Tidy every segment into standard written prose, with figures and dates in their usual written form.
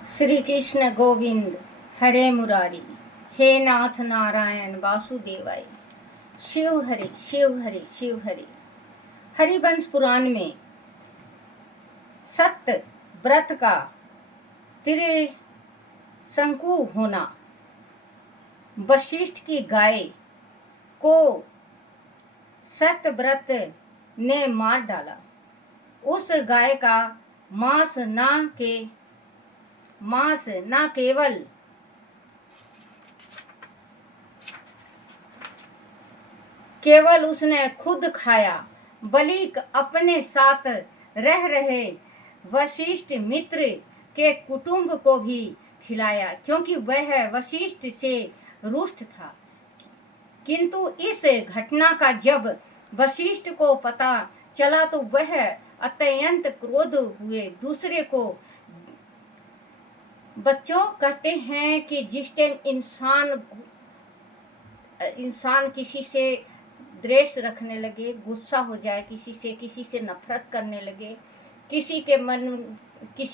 श्री कृष्ण गोविंद हरे मुरारी, हे नाथ नारायण वासुदेवाय। शिव हरि शिव हरि शिव हरि। हरिवंश पुराण में सत्य व्रत का त्रिशंकु होना, वशिष्ठ की गाय को सत्यव्रत ने मार डाला। उस गाय का मांस न केवल उसने खुद खाया, बल्कि अपने साथ रह रहे वशिष्ठ मित्र के कुटुंब को भी खिलाया, क्योंकि वह वशिष्ठ से रुष्ट था। किंतु इस घटना का जब वशिष्ठ को पता चला तो वह अत्यंत क्रोध हुए। दूसरे को बच्चों कहते हैं कि जिस टाइम इंसान किसी से द्वेष रखने लगे, गुस्सा हो जाए, किसी से नफरत करने लगे, किसी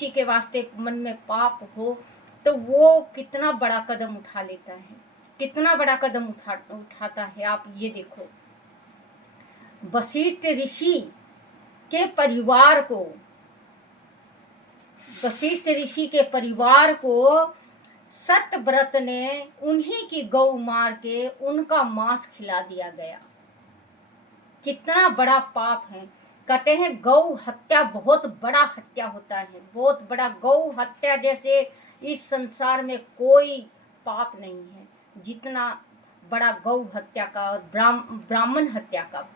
के वास्ते मन में पाप हो, तो वो कितना बड़ा कदम उठा लेता है, कितना बड़ा कदम उठाता है। आप ये देखो, वशिष्ठ ऋषि के परिवार को सत्यव्रत ने उन्हीं की गौ मार के उनका मांस खिला दिया गया। कितना बड़ा पाप है। कहते हैं गौ हत्या बहुत बड़ा हत्या होता है, बहुत बड़ा। गौ हत्या जैसे इस संसार में कोई पाप नहीं है जितना बड़ा गौ हत्या का और ब्राह्मण हत्या का।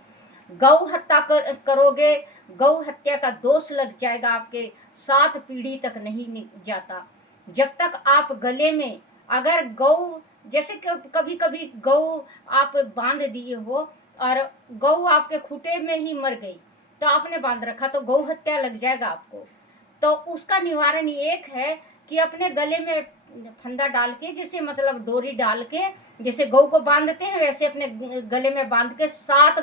गौ हत्या करोगे, गौ हत्या का दोष लग जाएगा, आपके 7 पीढ़ी तक नहीं जाता। जब तक आप गले में अगर गौ, जैसे कभी कभी गौ आप बांध दिए हो और गौ आपके खूटे में ही मर गई, तो आपने बांध रखा, तो गौ हत्या लग जाएगा आपको। तो उसका निवारण एक है कि अपने गले में फंदा डाल के, जैसे मतलब डोरी डाल के, जैसे गौ को बांधते हैं वैसे अपने गले में बांध के 7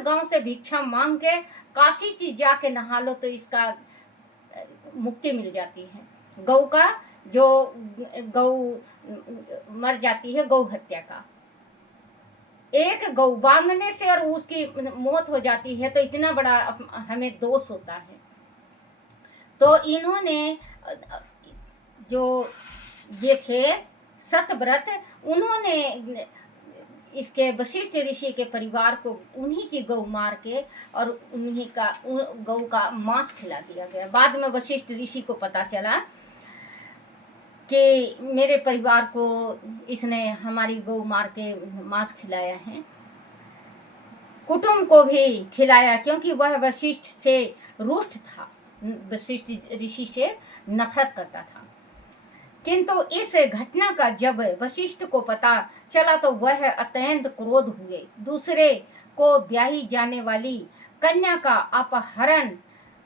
गांव से भिक्षा मांग के काशी जी जाके नहा लो, तो इसका मुक्ति मिल जाती है। गौ का जो गौ मर जाती है गौ हत्या का, एक गौ बांधने से और उसकी मौत हो जाती है, तो इतना बड़ा हमें दोष होता है। तो इन्होंने जो ये थे सतव्रत, उन्होंने इसके वशिष्ठ ऋषि के परिवार को उन्हीं की गौ मार के और उन्हीं का गौ का मांस खिला दिया गया। बाद में वशिष्ठ ऋषि को पता चला कि मेरे परिवार को इसने हमारी गौ मार के मांस खिलाया है। कुटुंब को भी खिलाया, क्योंकि वह वशिष्ठ से रुष्ट था, वशिष्ठ ऋषि से नफरत करता था। किंतु इस घटना का जब वशिष्ठ को पता चला तो वह अत्यंत क्रोध हुए। दूसरे को ब्याही जाने वाली कन्या का अपहरण,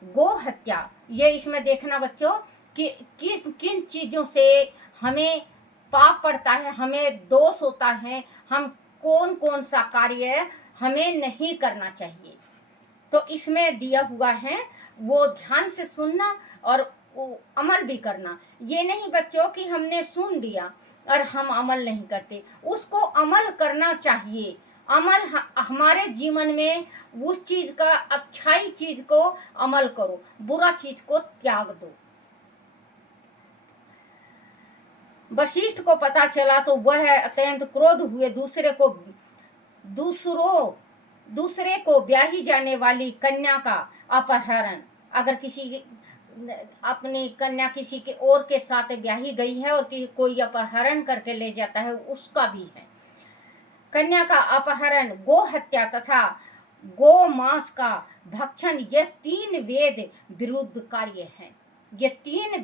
गो हत्या, ये इसमें देखना बच्चों कि किन चीजों से हमें पाप पड़ता है, हमें दोष होता है, हम कौन कौन सा कार्य हमें नहीं करना चाहिए। तो इसमें दिया हुआ है, वो ध्यान से सुनना और अमल भी करना। ये नहीं बच्चों कि हमने सुन लिया और हम अमल नहीं करते, उसको अमल करना चाहिए। अमल हमारे जीवन में उस चीज का, अच्छाई चीज को अमल करो, बुरा चीज को त्याग दो। वशिष्ठ को पता चला तो वह अत्यंत क्रोध हुए। दूसरे को ब्याही जाने वाली कन्या का अपहरण, अगर किसी अपनी कन्या किसी के और के साथ ब्याही गई है और कोई अपहरण करके ले जाता है, उसका भी है। कन्या का अपहरण, गो हत्या तथा गो मांस का भक्षण, ये 3 वेद विरुद्ध कार्य है। ये 3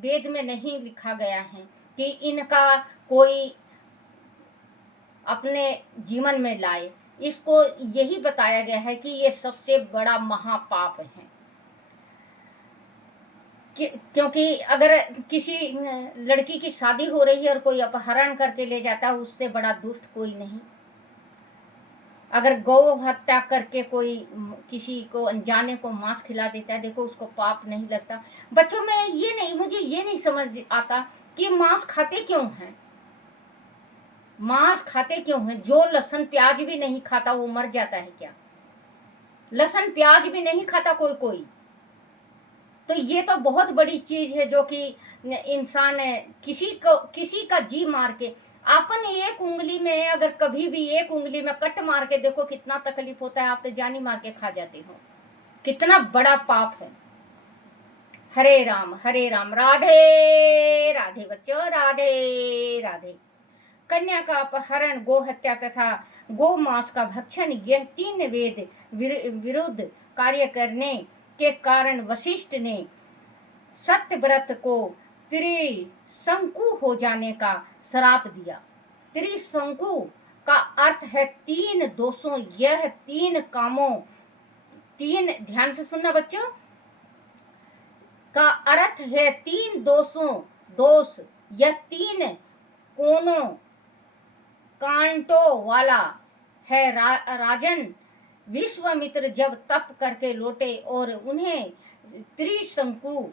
वेद में नहीं लिखा गया है कि इनका कोई अपने जीवन में लाए। इसको यही बताया गया है कि ये सबसे बड़ा महापाप है। क्योंकि अगर किसी लड़की की शादी हो रही है और कोई अपहरण करके ले जाता है, उससे बड़ा दुष्ट कोई नहीं। अगर गौ हत्या करके कोई किसी को अनजाने को मांस खिला देता है, देखो उसको पाप नहीं लगता। बच्चों में मुझे ये नहीं समझ आता कि मांस खाते क्यों हैं, मांस खाते क्यों हैं? जो लहसुन प्याज भी नहीं खाता वो मर जाता है क्या? लहसुन प्याज भी नहीं खाता कोई कोई। तो ये तो बहुत बड़ी चीज है जो कि इंसान किसी का जी मार के, अपन एक उंगली में अगर कभी भी एक उंगली में कट मार के देखो कितना तकलीफ होता है। आप तो जानी मार के खा जाते हो, कितना बड़ा पाप है। हरे राम, राधे राधे बच्चों, राधे राधे। कन्या का अपहरण, गो हत्या तथा गो मांस का भक्षण, यह तीन वेद विरुद्ध कार्य करने के कारण वशिष्ठ ने सत्यव्रत को त्रिशंकु हो जाने का श्राप दिया। त्रिशंकु का अर्थ है तीन दोषों, यह तीन कामों, तीन, ध्यान से सुनना बच्चों, का अर्थ है तीन दोष, यह तीन कोनों कांटों वाला है। राजन, विश्वामित्र जब तप करके लौटे और उन्हें त्रिशंकु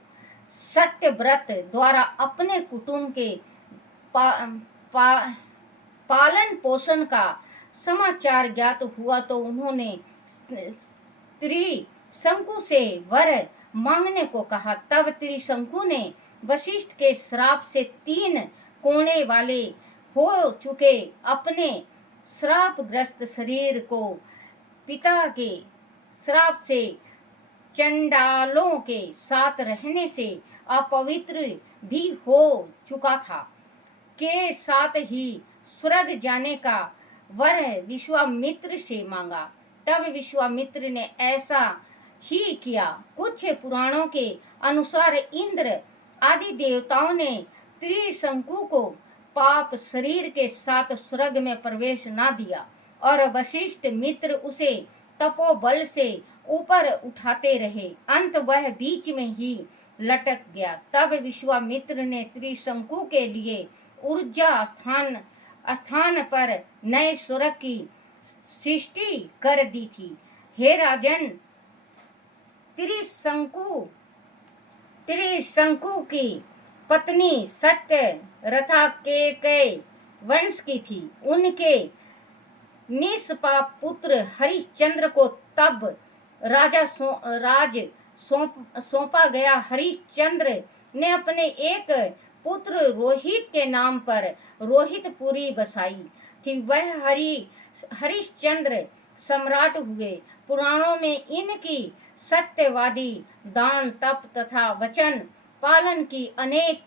सत्यव्रत द्वारा अपने कुटुंब के पालन पोषण का समाचार ज्ञात हुआ तो उन्होंने त्रिशंकु से वर मांगने को कहा। तब त्रिशंकु ने वशिष्ठ के श्राप से तीन कोने वाले हो चुके अपने श्रापग्रस्त शरीर को पिता के श्राप से चंडालों के साथ रहने से अपवित्र भी हो चुका था के साथ ही स्वर्ग जाने का वर विश्वामित्र से मांगा। तब विश्वामित्र ने ऐसा ही किया। कुछ पुराणों के अनुसार इंद्र आदि देवताओं ने त्रिशंकु को पाप शरीर के साथ स्वर्ग में प्रवेश ना दिया और वशिष्ठ मित्र उसे तपोबल से ऊपर उठाते रहे। अंत वह बीच में ही लटक गया। तब विश्वामित्र ने त्रिशंकु के लिए ऊर्जा स्थान पर नए स्वर्ग की सृष्टि कर दी थी। हे राजन, त्रिशंकु की पत्नी सत्यरथा के वंश की थी। उनके निष्पाप पुत्र हरिश्चंद्र को तब राज सौंपा गया। हरिश्चंद्र ने अपने एक पुत्र रोहित के नाम पर रोहितपुरी बसाई थी। वह हरिश्चंद्र सम्राट हुए। पुराणों में इनकी सत्यवादी, दान, तप तथा वचन पालन की अनेक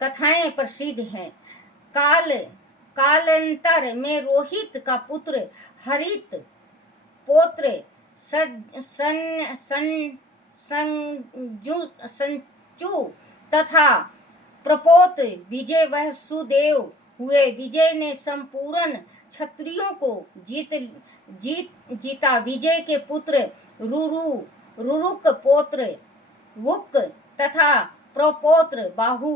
कथाएं प्रसिद्ध हैं। कालांतर में रोहित का पुत्र हरित पौत्र संचु तथा प्रपोत विजय वह सुदेव हुए। विजय ने संपूर्ण क्षत्रियों को जीता। विजय के पुत्र रुरुक पौत्र वुक तथा प्रपौत्र बाहु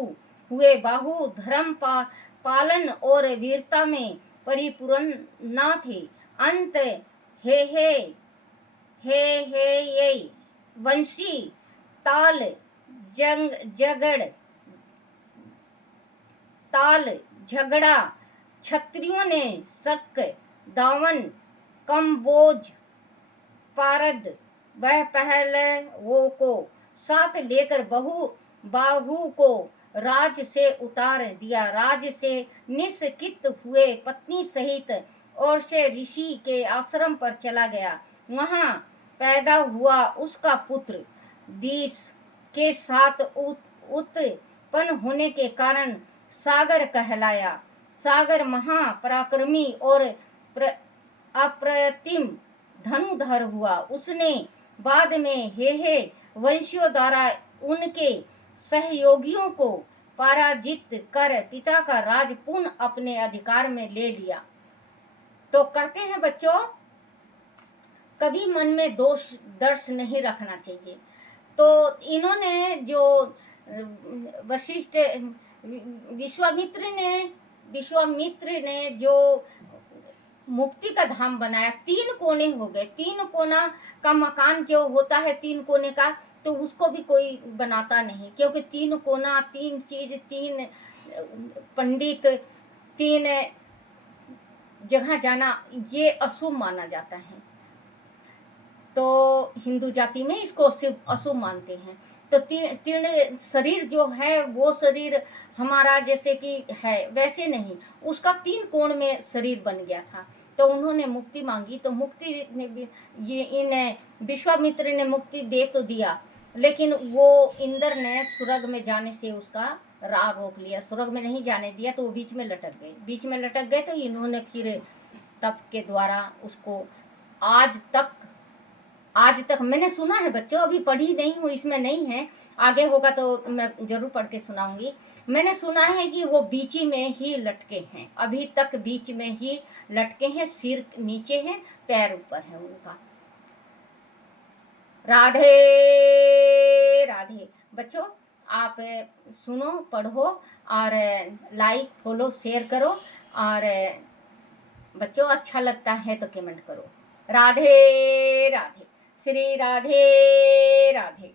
हुए। बाहु धर्म पालन और वीरता में परिपूर्ण न थे। अंत हे वंशी ताल झगड़ा क्षत्रियों ने शक, दावन, कम्बोज, पारद वह पहलवों को साथ लेकर बाहु को राज से उतार दिया। राज से निष्कृत हुए पत्नी सहित और से ऋषि के आश्रम पर चला गया। वहां पैदा हुआ उसका पुत्र दिश के साथ उत्पन्न होने के कारण सागर कहलाया। सागर महापराक्रमी और अप्रतिम धनुधर हुआ। उसने बाद में हे वंशियों द्वारा उनके सहयोगियों को पराजित कर पिता का राज पुनः अपने अधिकार में ले लिया। तो कहते हैं बच्चों, कभी मन में दोष दर्श नहीं रखना चाहिए। तो इन्होंने जो विश्वामित्र ने विश्वामित्र ने जो मुक्ति का धाम बनाया, 3 कोने हो गए, 3 कोना का मकान जो होता है 3 कोने का, तो उसको भी कोई बनाता नहीं, क्योंकि 3 कोना, 3 चीज, 3 पंडित, 3 जगह जाना ये अशुभ माना जाता है। तो हिंदू जाति में इसको अशुभ मानते हैं। तो तीर्ण शरीर जो है वो शरीर हमारा जैसे कि है वैसे नहीं, उसका 3 कोण में शरीर बन गया था। तो उन्होंने मुक्ति मांगी, तो मुक्ति ने ये इन विश्वामित्र ने मुक्ति दे तो दिया, लेकिन वो इंद्र ने स्वर्ग में जाने से उसका राह रोक लिया, स्वर्ग में नहीं जाने दिया, तो वो बीच में लटक गए। तो इन्होंने फिर तप के द्वारा उसको आज तक मैंने सुना है बच्चों, अभी पढ़ी नहीं हूँ, इसमें नहीं है, आगे होगा तो मैं जरूर पढ़ के सुनाऊंगी। मैंने सुना है कि वो बीच में ही लटके हैं, अभी तक बीच में ही लटके हैं, सिर नीचे है, पैर ऊपर है उनका। राधे राधे। बच्चों आप सुनो, पढ़ो और लाइक फॉलो शेयर करो, और बच्चों अच्छा लगता है तो कमेंट करो। राधे राधे। श्री राधे राधे।